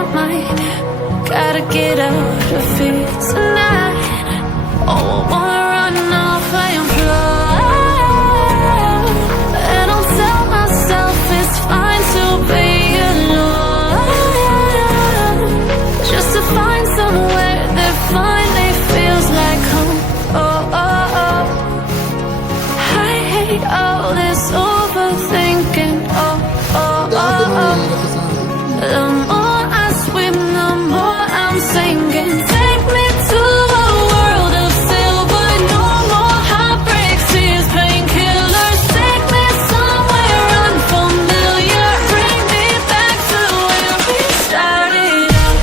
my mind. Gotta get out of here tonight. Oh, I wanna run off and fly. And I'll tell myself it's fine to be alone, just to find somewhere that finally feels like home. Oh, oh, oh. I hate all this overthinking. Oh, oh, oh, oh. The more I swim, the more I'm sinking. Take me to a world of silver. No more heartbreaks, tears, painkillers. Take me somewhere unfamiliar. Bring me back to where we started out.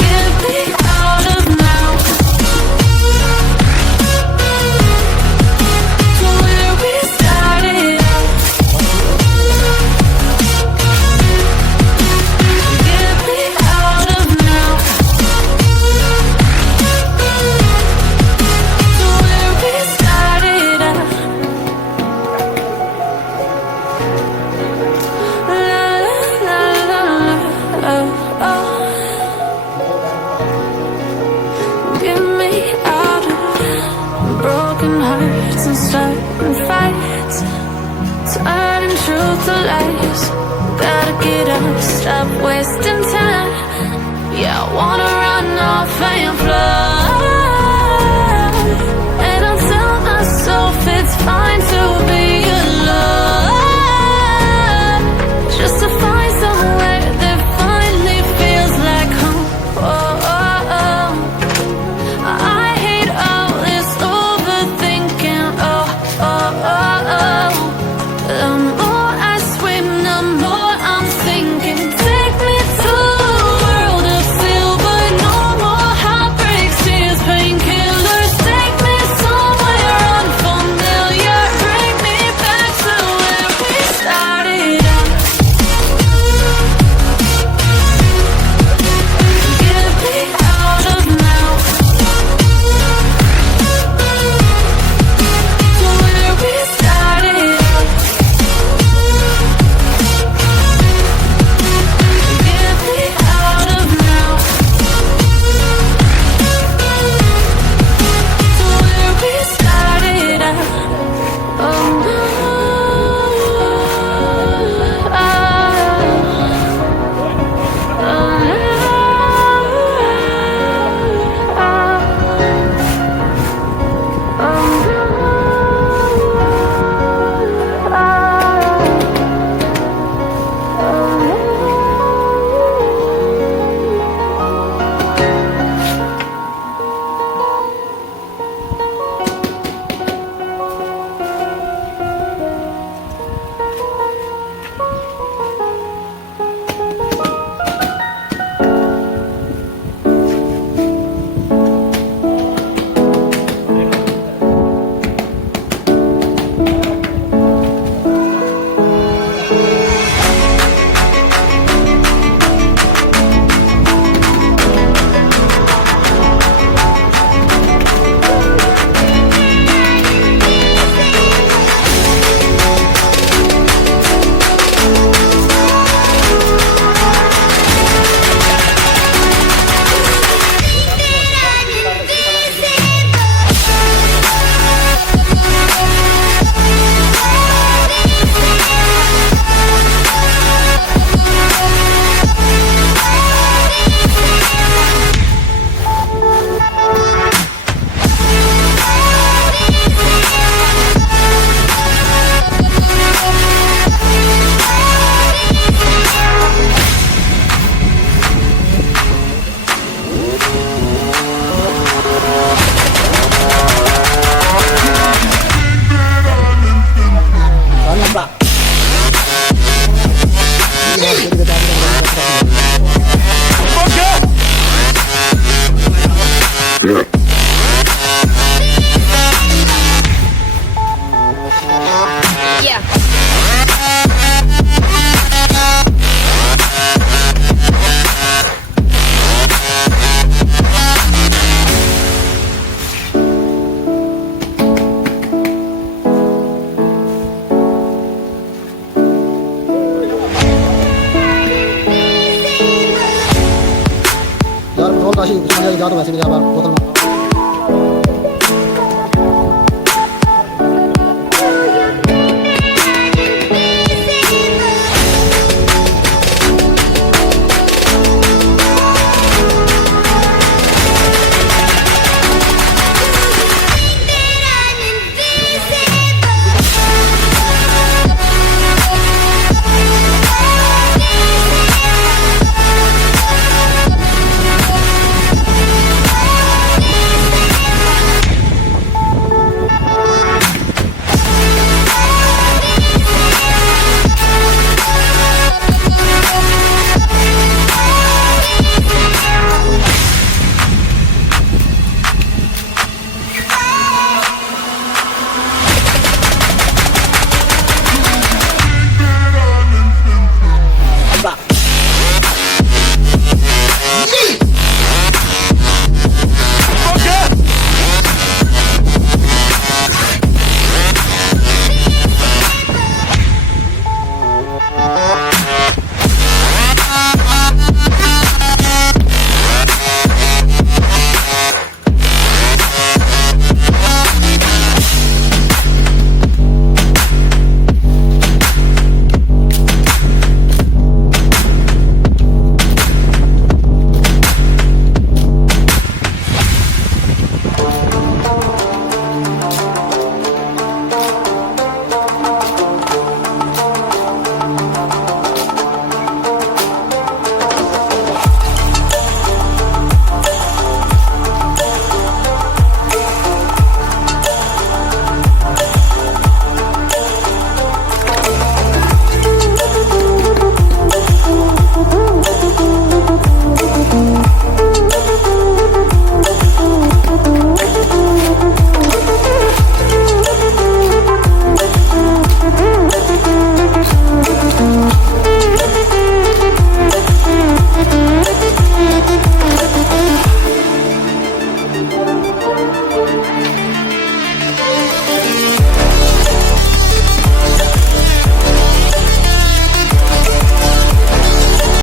Get me out of now, to where we started out. Get me out of now, to where we started out. La la la la, oh, oh. Get me out of broken hearts and starting fights, turning truth to lies. Gotta get up, stop wasting time. Yeah, I wanna run off and fly. And I'll tell myself it's fine to be alone, just to find somewhere that finally feels like home. Oh, oh, oh. I hate all this overthinking. Oh, oh, oh, oh. The more I swim, the more I'm sinking. Take me to a world of silver. No more heartbreaks, tears, painkillers. Take me somewhere unfamiliar. যাও তো বেশি আবার বোতল